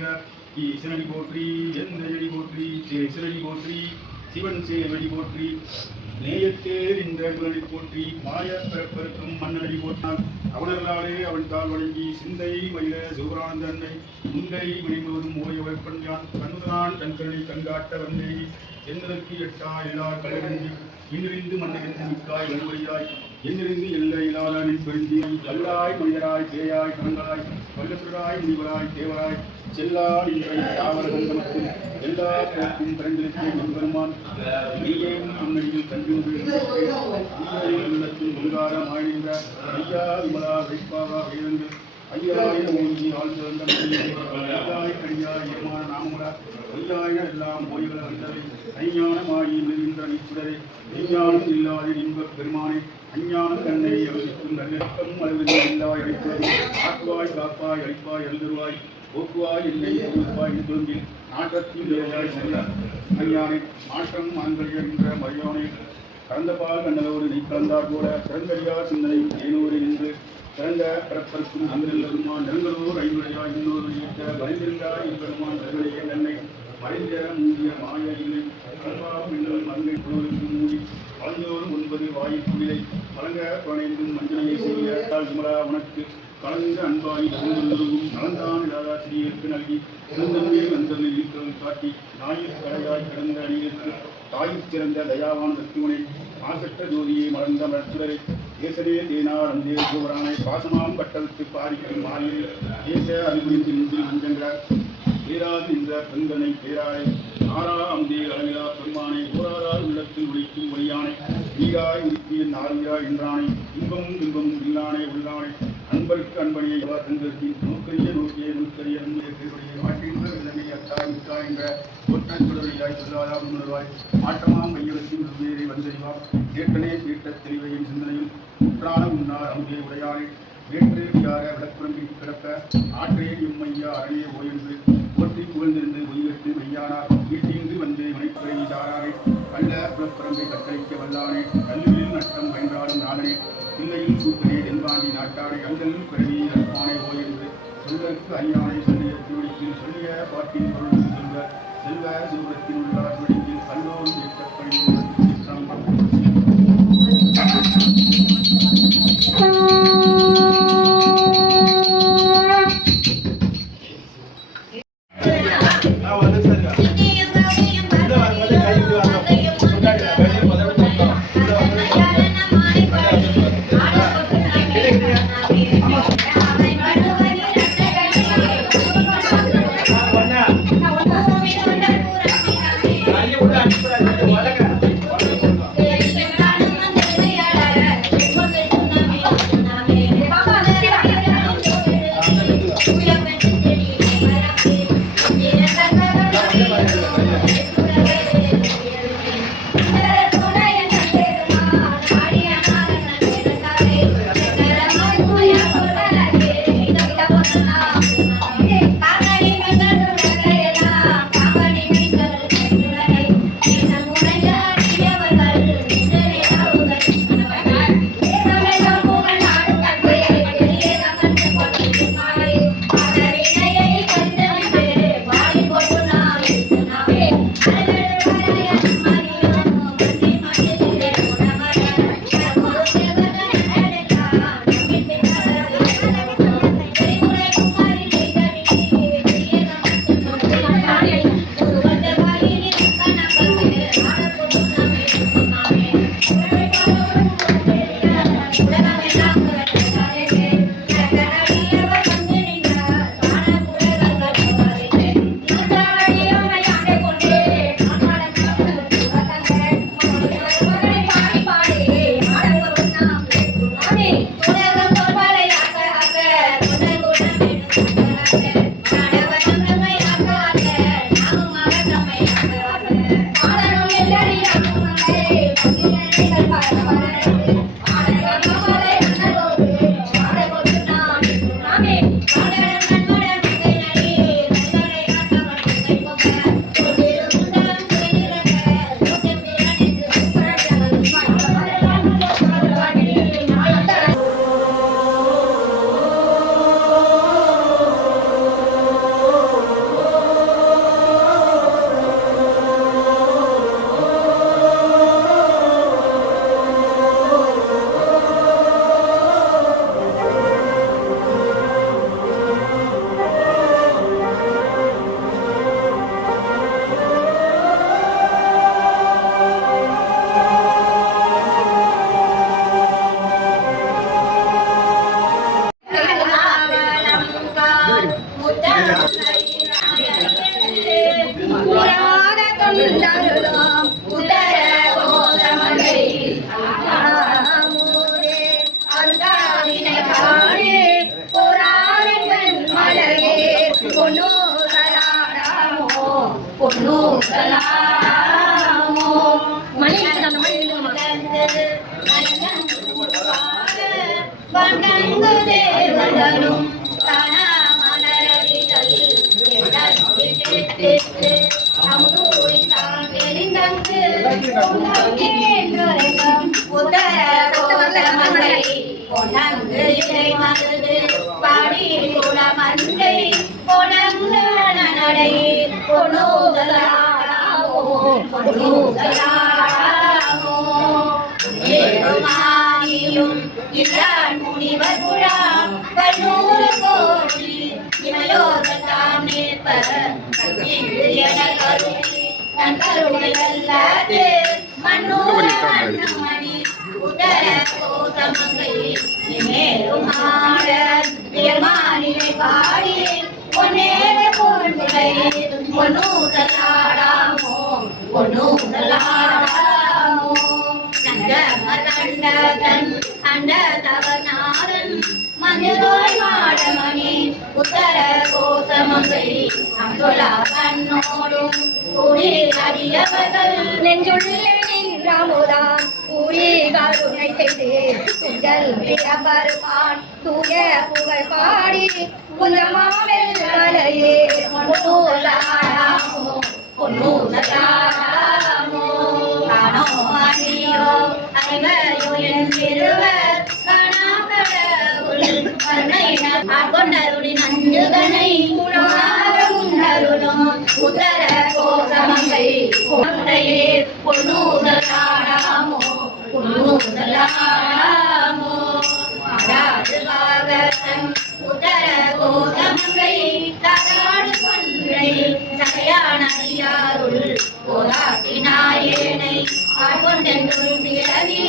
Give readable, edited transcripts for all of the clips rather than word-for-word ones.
வாழ்க. ஈசனடி போற்றி, எந்தையடி போற்றி, சேசனடி போற்றி, சிவன் சேவடி போற்றி, நேயத்தே இந்த குரலை போற்றி, மாய பிறப்பருக்கும் மன்னனடி போற்றான். அவனர்களாலே அவன் தாள் வழங்கி சிந்தை மயில சிவபுராண அன்னை முந்தை மணிமுழுவதும் ஓய வைப்பஞ்சான் கண்ணுதான் தன்கருணை கண்காட்ட வந்தே என்பதற்கு எட்டா எல்லா கலைவஞ்சி இன்னிருந்து மண்ணிலிருந்து மிக்காய் வலுவழியாய் என்னிருந்து எல்லை இல்லாதானின் பெருஞ்சி கல்லாய் மனிதராய் தேயாய் கணங்களாய் வல்லசுராய் முனிவராய் தேவராய் செல்லால் இன்றை தாவரங்கள் நமக்கு எல்லா போக்கும் பிறந்திருக்கும் பெருமான் நீயும் முன்னணியில் கண்டிருந்து உள்ளத்தின் ஒழுங்கார மாய்ந்த ஐயா விமலா வைப்பாவா வேதந்து ஐயாயிரம் மூஞ்சி ஆள் சிறந்த ஐயாயிரம் கடியாய் ஏமான நாமங்களா ஐயாயிரம் எல்லாம் மொழிகள் வந்தவை ஐஞானமாயி மிகுந்த நீச்சுடரை ஐஞானம் இல்லாத இன்பப் பெருமானை அஞ்ஞானம் கண்ணை அவசிக்கும் நல்லிறக்கம் அழுவது இல்லா இழைப்பது ஆக்குவாய் காப்பாய் அழிப்பாய் எழுதுவாய் போக்குவாய் என்னை கொடுப்பாய் தொங்கில் நாட்டத்தின் தேவாய் செல்ல ஐயானை மாற்றம் மாங்கல்கின்ற மரியானை கலந்த பால் கண்டதோடு நீ கலந்தார் போல சிறந்தறியார் சிந்தனையும் ஏனோடு நின்று சிறந்த பிறப்பருக்கும் அங்கில் பெருமான் நெருங்கலோர் ஐந்துரையா இன்னொரு ஈட்ட மறைந்திருந்தார் இப்பெருமான் நெருங்கலையே நன்மை மறைந்த மூடிய மாய இல்லை கல்வாவும் இன்னொரு மங்கை குழுவிற்கு மூடி கலந்தோறும் 9 வாயில் குளிரை கலங்க பணைந்தும் மஞ்சளையை செய்ய விமலா உனக்கு கலந்த அன்பாய் நலந்துள்ளதும் நலந்தான் இல்லாதாசிரியருக்கு நல்கி சிறந்தன்மையை வந்ததில் ஈர்க்கவும் காட்டி நாயிற் கடையாய் கிடந்த அணியிற்கு தாயிற் சிறந்த தயாவான சத்துவனை மாசற்ற ஜோதியை மலர்ந்த மலர்ச்சுடரை தேசரே தேனார் அந்தே சிவரானை பாசமாம் பட்டலுக்கு பாரிக்கும் மாறியில் தேச அறிவுரிந்து நின்றில் மஞ்சங்கள் பேராது என்ற பெண்கனை பேராய் ஆறா அந்தே அளவிலா பெருமானை ஓராதார் உள்ளத்தில் ஒழிக்கும் ஒளியானை நீராய் உறுப்பியின் ஆறுகிறாய் என்றானை இன்பமும் இன்பமும் இல்லானை உள்ளானை அன்பருக்கு அன்பனையை எவ்வாறு தந்திருக்கின் நோக்கரிய நோக்கரிய திருவடியை மாற்றின்ற விதனை அத்தாய் மிக்கா என்ற ஒற்றன் தொடர்பாய் சொல்லாதா உணர்வாய் மாற்றமாம் மையத்தின் உண்மையை வந்தறிவார் ஏற்றனே தீட்ட தெளிவையின் சிந்தனையும் உற்றான உன்னார் அங்கே உடையானை வேற்று வியார விளக்குரம்பில் கிடப்ப ஆற்றேன் எம்மையா அறையே ஓயென்று போற்றி புகழ்ந்திருந்து ஒய்வெட்டு மெய்யானார் வீட்டிங்கு வந்து மனைப்புரை சாராரை கள்ள புலப்பரம்பை கட்டளிக்க வல்லானே கல்லுவில் நஷ்டம் பயின்றாலும் நாடனே பிள்ளையில் கூத்தனே தென்பாண்டி நாட்டாடை அங்கல் பிறவி அற்பானை ஓயென்று சொல்வதற்கு ஐயானை சொல்லிய திருவடிக்கு சொல்லிய பாட்டின் பொருள் சொல்வ செல்வ சூரத்தின் உள்ளார் திருவடிக்கில் கல்லோரும் ஏற்றப்படி கொண்டருளாம் உதர கோசமலை ஆமூரே அந்தாவினை காணே பொறாரங்கன் மலையே பொன்னூசலாடாமோ பொன்னூசலாமோ மணி அந்த மணி வண்டங்கு தேவதரும் தன மலரடிகள் பாடி குளமந்தை கொடங்கடை கொனோதலாமோ கொனோதலாமோ ஏழுமானியும் இல்லான் முனிவர் குழாம் கண்ணூறு கோடி இமையோதாம் நேர்ப்ப என கருதி தன் கருணை அல்லாது மன்னூரமணி உதர கோசமங்கை மேலுமாட நியமானினை பாடி பொன்னேர பொன்முலை பொன்னூசலாடாமோ பொன்னூசலாடாமோ நந்த மதண்டகன் அண்ட தவநாதன் மஞ்சளோய் மாடமணி உத்தர கோசமங்கை அம்சொலா கண்ணோடும் கூடி அடியவர்கள் நெஞ்சுள்ளே நின்றாமுதாம் கூறி கருணை செய்து துஞ்சல் பிறப்பருப்பான் தூய புகழ் பாடி புலமாவெல் மலையே பொன்னூசலாடாமோ பொன்னூசலாடாமோ தானோ அணியோ ஐவரையோ என் திருவர் காணாக்கடவுள் கொண்டருடி நஞ்சுதனை குணமாக முன்னருளும் உத்தர கோசமங்கை கொண்டையே பொன்னூசலாடாமோ பொன்னூசலாடாமோ ஆடாது பாகத்தன் உத்தர கோசமங்கை தகாடு கொன்றை சகையான அடியாருள் போராட்டி நாயேனை ஆட்கொண்டென்றுள் பிறவி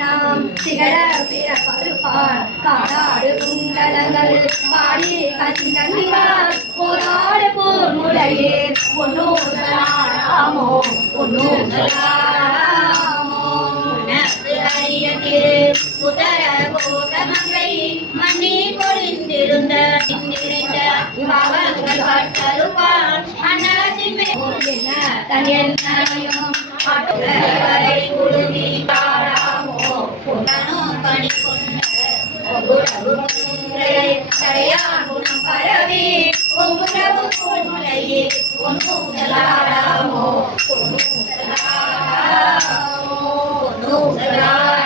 நாம் சிகர பிறப்பருப்பான் காடாடு குண்டலங்கள் பாடி கசிகண்ணிவார் போராடு போர் முளையே பொன்னூசலாடாமோ பொன்னூசலாடாமோ அறிய திரு உதர கோசமங்கை மண்ணி பொழிந்திருந்த நிறைந்த பாவங்கள் பட்டருப்பான் அண்ணாசின் தனியும் வரை குழுமி காடாமோ பொன்னோ பணி கொண்டையான் குணம் பரவி பொங்குரவு பொன்முலையே பொன்னூசலாடாமோ பொன்னூசலாமோ பொன்னூசலாமோ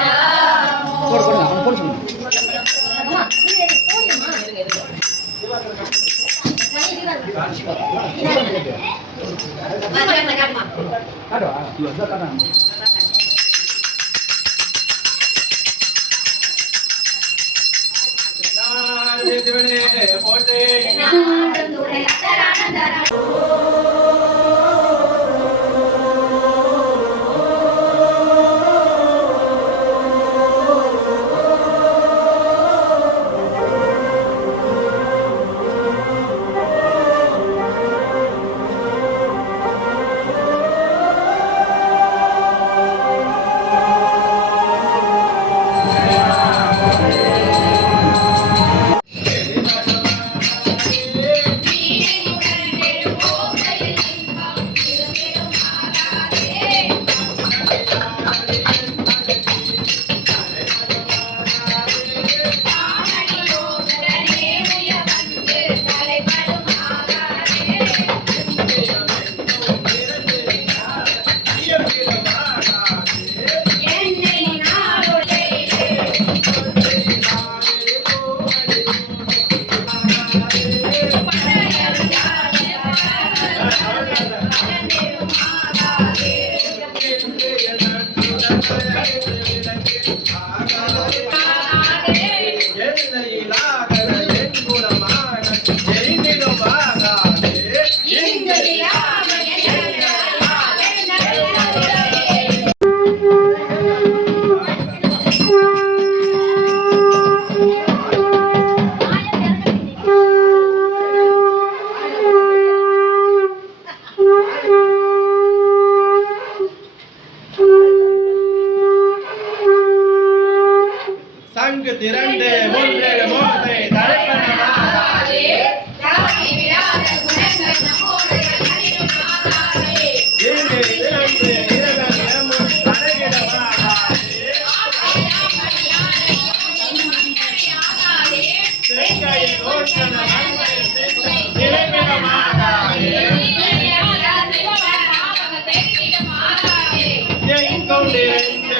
திரண்டு மூன்றேழு மோசை தழைப்பனமாகாதே ஏழு திரண்டு இரவல் எமும் தடையிடமாகாதே செங்கையை ஓட்டன மங்கை நிலைப்பிடமாகாதே எங்கொண்டிருந்து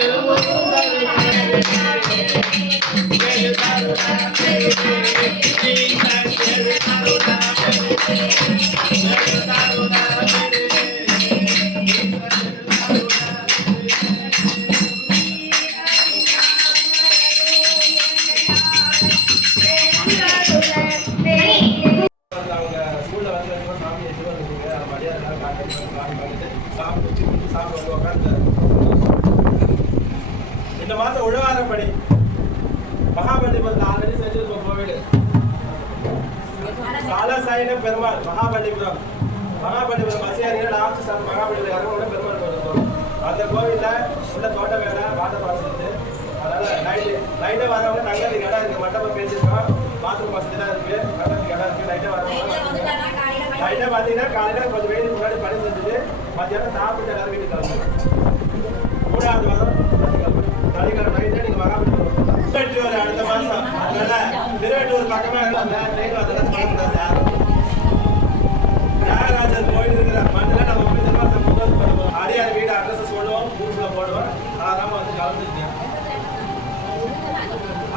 இந்த மாசம் உழவாரப்படி மகாபலிபுரத்தில் ஆல்ரெடி செஞ்சிருக்கோம் கோவில் சாலசாயின பெருமாள் மகாபலிபுரம் பசியாரிகள் லாஸ்ட் ஸ்டாப் மகாபலிபுரம் இறங்க பெருமாள் கோவில் இருக்கும். அந்த கோவில்ல உள்ள தோட்ட வேலை வாட்டர் பாஸ் இருக்கு. அதனால நைட்டு வரவங்க தங்கத்துக்கு இடம் இருக்கு. மண்டபம் பேசிருக்கோம். பாத்ரூம் வசதி தான் இருக்கு. தங்கத்துக்கு இடம் இருக்கு. நைட்டே வரவங்க நைட்டே பார்த்தீங்கன்னா காலையில கொஞ்சம் வெயிலுக்கு முன்னாடி பணி செஞ்சுட்டு மத்தியானம் சாப்பிட்டு எல்லாரும் வீட்டுக்கு கிளம்புங்க. மூணாவது வாரம் சனிக்கிழமை நைட்டே நீங்க மகாபலிபுரம் திருவெட்டூர் அடுத்த மாசம். அதனால திருவெட்டூர் பக்கமே அந்த ட்ரெயின் வந்து தியாகராஜர் கோயில் இருக்கிற மண்ணில் நம்ம அடியார் வீடு அட்ரஸ் சொல்லுவோம், குரூப்ல போடுவோம். அதாம வந்து கலந்துருக்கேன்.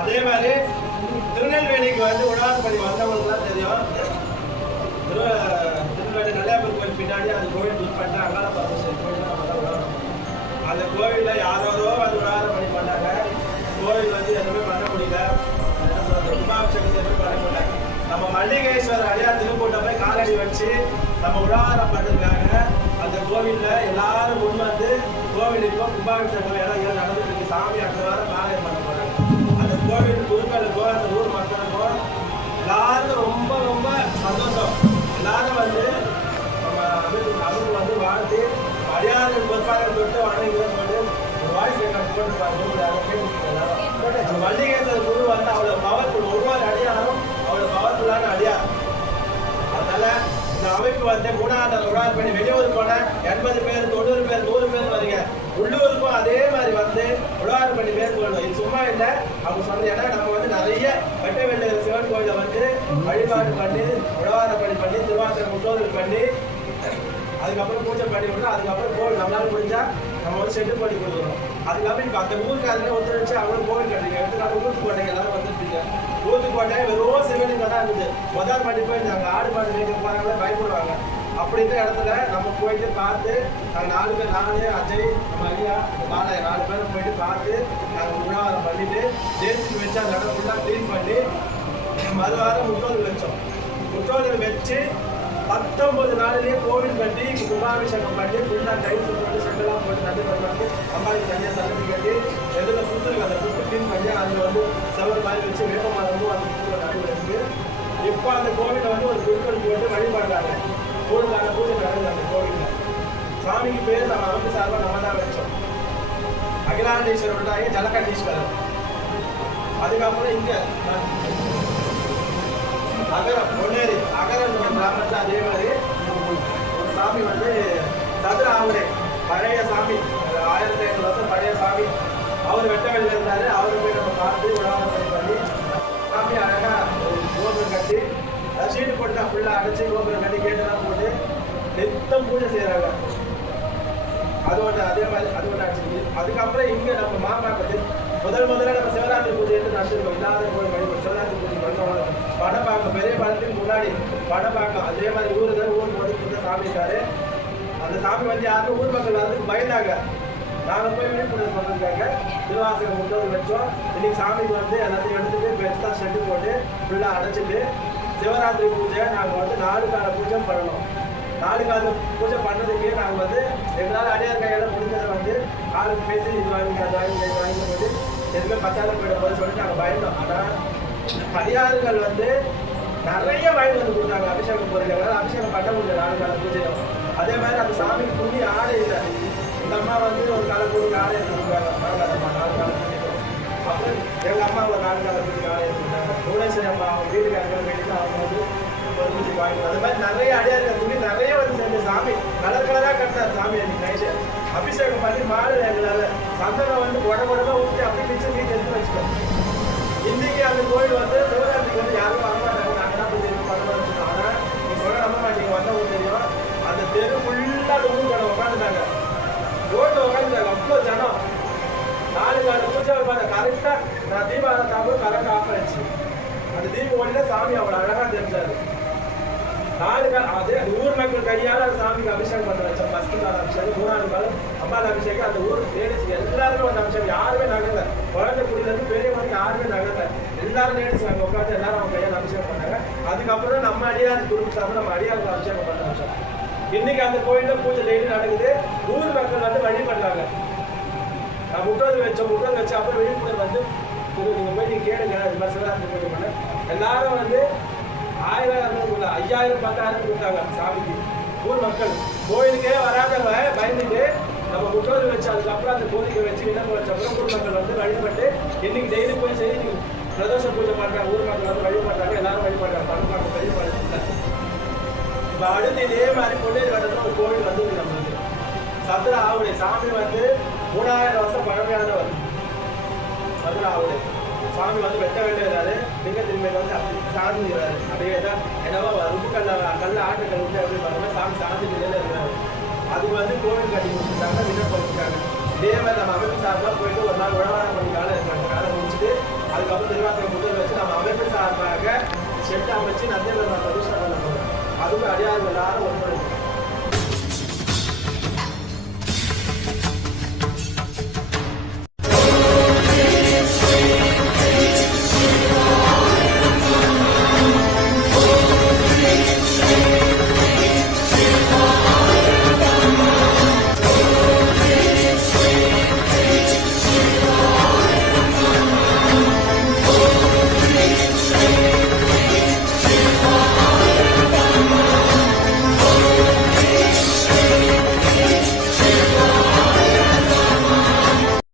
அதே மாதிரி திருநெல்வேலிக்கு வந்து உடான்படி வந்தவங்களுக்குலாம் தெரியும். திருநெல்வேலி நெல்லையப்பர் கோயில் பின்னாடி அந்த கோயில் புக் பண்ணிட்டு அங்கால கோயில் அந்த கோவில்ல யாரோ வந்து உடான்படி பண்ணாங்க. கோவில் வந்து எதுவுமே பண்ண முடியல. கும்பாபிஷேகத்தை எதுவுமே பண்ண முடியல. நம்ம மல்லிகேஸ்வரர் அடியார் திருக்கூட்ட போய் காலடி வச்சு நம்ம உடாரம் பண்ணிருக்காங்க. அந்த கோவில்ல எல்லாரும் முன் வந்து கோவில் இப்போ கும்பாபிஷேகம் எல்லாம் நடந்துட்டு இருக்கு. சாமி அடுத்த வாரம் காலையில் பண்ண போறாங்க. அந்த கோவில் குருக்களுக்கோ அந்த ஊர் மக்களுக்கோ எல்லாரும் ரொம்ப ரொம்ப சந்தோஷம். எல்லாரும் வந்து நம்ம அவங்க வந்து வாழ்த்து அடியார்கள் பொறுப்பாளர் தொட்டு வணங்குன்னு சொல்லி ஒரு வாய்ஸ் ரெக்கார்ட் போட்டுருப்பாங்க. மல்லிகேஸ்வரர் குரு வந்து அவ்வளவு பவர்ஃபுல். ஒவ்வொரு அடியாரும் அவ்வளவு பவர்ஃபுல்லான அடியார். அதனால இந்த அமைப்பு வந்து மூணாவது உடான்படி வெளியூர் போன 80 பேர் 90 பேர் 100 பேர் வரீங்க. உள்ளூருக்கும் அதே மாதிரி வந்து உடான்படி மேற்கொள்ளணும். இது சும்மா இல்லை. அவங்க சொன்ன ஏன்னா நம்ம வந்து நிறைய வெட்டவெள்ளி சிவன் கோயிலை வந்து வழிபாடு பண்ணி உடான்படி பண்ணி திருவாசகம் முற்றோதல் பண்ணி அதுக்கப்புறம் பூஜை பண்ணி விடணும். அதுக்கப்புறம் கோவில் நம்மளால முடிஞ்சா நம்ம வந்து செட்டு பண்ணி கொடுக்குறோம். அதுக்கப்புறம் இப்போ அந்த ஊருக்காரங்க ஒத்துழைச்சு அவங்களும் கோவில் கட்டுறீங்க. எடுத்துக்காட்டு ஊத்துக்கோட்டைங்க எல்லாரும் வந்துருப்பீங்க. ஊத்துக்கோட்டை வெறும் சிவனுக்கு தான் இருந்தது. முதல் பண்ணி போய் நாங்கள் ஆடு மாடு மேய்க்க போறாங்களே பயப்படுவாங்க. அப்படி இருக்க இடத்துல நம்ம போயிட்டு பார்த்து நாங்கள் 4 பேர், நானு அஜய் நம்ம ஐயா பாலாய 4 பேரும் போயிட்டு பார்த்து நாங்கள் உணவாரம் பண்ணிட்டு ஜேசிக்கு வச்சு அந்த இடம் ஃபுல்லாக க்ளீன் பண்ணி மறுவாரம் முற்றோதல் வச்சோம். முற்றோதல் வச்சு 19 நாளிலேயே கோவில் கட்டி கும்பாபிஷேகம் பண்ணி ஃபுல்லாக டைல்ஸ் போட்டு செங்கெல்லாம் போட்டு தண்ணி பண்ணி அம்பாவுக்கு தனியாக தண்ணி கட்டி எதில் புத்துருக்கு அந்த புத்து க்ளீன் பண்ணி அதில் வந்து செவல் மாதிரி வச்சு வேப்ப மரமும் அந்த புத்துல நடுவில் இருக்கு. இப்போ அந்த கோவிலை வந்து ஒரு குருக்கள் போட்டு வழிபாடுறாங்க. 3 நாள் பூஜை நடக்குது அந்த கோவிலில். சாமிக்கு பேர் நம்ம அமைப்பு சார்பாக நம்ம தான் வச்சோம். அகிலாண்டேஸ்வரர் விட்டாங்க ஜலகண்டீஸ்வரர். அதுக்கப்புறம் இங்கே அகரம் பொன்னேரி அகரம் கிராமத்தில் அதே மாதிரி ஒரு சாமி வந்து சதுர ஆவுடை பழைய சாமி 1500 வருஷம் பழைய சாமி. அவர் வெட்ட வெளியில் இருந்தார். அவரை போய் நம்ம பார்த்து உணவு பண்ணி சாமி அழகாக கோபுரம் கட்டி அதை சீட்டு போட்டு ஃபுல்லாக அடைச்சி கோபுரம் கட்டி கேட்டுலாம் போட்டு நித்தம் பூஜை செய்கிறாங்க. அது ஒன்று அதே மாதிரி அது ஒன்று ஆச்சு. அதுக்கப்புறம் இங்கே நம்ம மாமாப்பட்டு முதல்ல நம்ம சிவராத்திரி பூஜை எடுத்து நடத்திருக்கோம். இல்லாத கோயில் வழிபடும் சிவராத்திரி பூஜை பண்ணுவோம். படப்பாக்கம் பெரிய பாலத்துக்கு முன்னாடி படப்பாக்கம் அதே மாதிரி ஊருக்கு வந்து சாமி இருக்காரு. அந்த சாமி வந்து யாருக்கும் ஊர் மக்கள் வரதுக்கு பயந்தாங்க. நாங்கள் போய் விழிப்புணர்வு சொல்றதுக்காக திருவாசகம் முன்னோர் வச்சோம். இன்னைக்கு சாமிக்கு வந்து எல்லாத்தையும் எடுத்துட்டு பெருசாக ஷெட்டு போட்டு ஃபுல்லாக அடைச்சிட்டு சிவராத்திரி பூஜை நாங்கள் வந்து 4 கால பூஜை பண்ணணும். 4 கால பூஜை பண்ணதுக்கே நாங்கள் வந்து எங்களால் அடியார் கையால் முடிஞ்சதை வந்து ஆளுக்கு பேசி இது வாங்கி அது வாங்கி போட்டு எதுவுமே 10,000 போயிட போது சொல்லிட்டு நாங்கள் பயந்தோம். ஆனால் அடியார்கள் வந்து நிறைய வாங்கி வந்து கொடுத்தாங்க அபிஷேகம் பொருள். அபிஷேகம் பண்ண முடியல 4 கால பூஜையும். அதே மாதிரி அந்த சாமிக்கு துணி ஆடை இல்லை. இந்த அம்மா வந்து ஒரு காலை போட்டு ஆடை எடுத்து கொடுக்குறாங்க. 4 கால பூஜைக்கும் அப்புறம் எங்க அம்மா அவங்க காலக்கால காலை எடுத்துட்டாங்க. புவனேஸ்வரி அம்மா அவங்க வீட்டுக்காரங்க வீட்டுக்கு அவங்க வந்து ஒரு பூஜை வாங்கி அது மாதிரி நிறைய அடியார்கள் துணி நிறைய வந்து சேர்ந்து சாமி கலர் கலரா கட்டினார் சாமி அன்னைக்கு நைட்டு அபிஷேகம் பண்ணி மாலை எங்களால சந்தனம் வந்து உடம்புடமா ஊற்றி அப்படி மிச்சம் வீட்டு எடுத்து வச்சுட்டோம். இன்னைக்கு அந்த கோயில் வந்து சிவராத்திரிக்கு வந்து யாரும் வர மாட்டாங்க. நாங்கள் தான் போய் தெரியும் பண்ண வச்சுருக்கோம். ஆனா நீங்க சொல்ல நம்ப மாட்டீங்க வந்தவங்க தெரியும் அந்த தெரு ஃபுல்லா ஊர் கடை உட்காந்துட்டாங்க. ரோட்ல உட்காந்துட்டாங்க அவ்வளோ ஜனம். 4 கால பூஜை வைப்பாங்க. கரெக்டா நான் தீபாவளி தாக்கும் கரெக்டாக ஆஃப் ஆயிடுச்சு. அந்த தீபம் ஒளியில சாமி அவ்வளோ அழகா தெரிஞ்சாரு. 4 கால் அதே ஊர் மக்கள் கையால் அந்த சாமிக்கு அபிஷேகம் பண்ண வச்சோம். ஃபர்ஸ்ட் கால அபிஷேகம், 3ஆவது காலம் அம்பாள் அபிஷேகம். அந்த ஊர் லேடிஸ் எல்லாருமே வந்து அபிஷேகம். யாருமே நகரல. குழந்தை குடியிலேருந்து பெரியவங்க யாருமே நகரல. எல்லாரும் லேடிஸ் அங்கே உட்காந்து எல்லாரும் அவங்க கையால் அபிஷேகம் பண்ணாங்க. அதுக்கப்புறம் நம்ம அடியார் குடும்பம் சார்ந்து நம்ம அடியாருக்கு அபிஷேகம் பண்ண வச்சோம். இன்னைக்கு அந்த கோயில்ல பூஜை டெய்லி நடக்குது. ஊர் மக்கள் வந்து வழிபடுறாங்க. நான் முட்டோது வச்சு அப்புறம் விழிப்புணர்வு வந்து நீங்க போய் நீங்க கேளுங்க. இது மாதிரி சிவராத்திரி பூஜை பண்ண எல்லாரும் வந்து 1000 5000 10,000 கொடுத்தாங்க சாமிக்கு. ஊர் மக்கள் கோயிலுக்கே வராதவங்க பயந்துட்டு நம்ம முட்டோது வச்சு அதுக்கப்புறம் அந்த கோரிக்கை வச்சு விண்ணப்பம் வச்ச அப்புறம் ஊர் மக்கள் வந்து வழிபட்டு இன்னைக்கு டெய்லி போய் செய்து பிரதோஷ பூஜை பண்றாங்க. ஊர் மக்கள் வந்து வழிபடுறாங்க. எல்லாரும் வழிபடுறாங்க. தமிழ்நாட்டு வழிபாடு. இப்போ அடுத்து இதே மாதிரி பொன்னேரி வட்டத்தில் ஒரு கோவில் வந்து நம்மளுக்கு சதுர ஆவுடை சாமி வந்து 3000 வருஷம் பழமையானவர். சதுர ஆவுடை சாமி வந்து வெட்ட வேண்டியதாரு லிங்க திரும்பியில் வந்து அப்படி சார்ந்துக்கிறாரு. அப்படியே தான் என்னவோ உப்பு கல்ல ஆட்டுக்கல் விட்டு அப்படி பார்த்தோம்னா சாமி சார்ந்து நிலையில இருக்கிறாரு. அதுக்கு வந்து கோவில் கட்டி கொடுத்துருக்காங்க. விண்ணப்பிச்சிருக்காங்க. இதே மாதிரி நம்ம அமைப்பு சார்பாக போயிட்டு ஒரு நாள் உழவாரம் பண்ணி காலை முடிச்சுட்டு அதுக்கப்புறம் திருவாத்திரை முதல் வச்சு நம்ம அமைப்பு சார்பாக செட் அமைச்சு நந்தியபெருமாள் பிரதிஷ்டை பண்ண போகிறோம். அதுவும் அடியார்கள் எல்லாரும்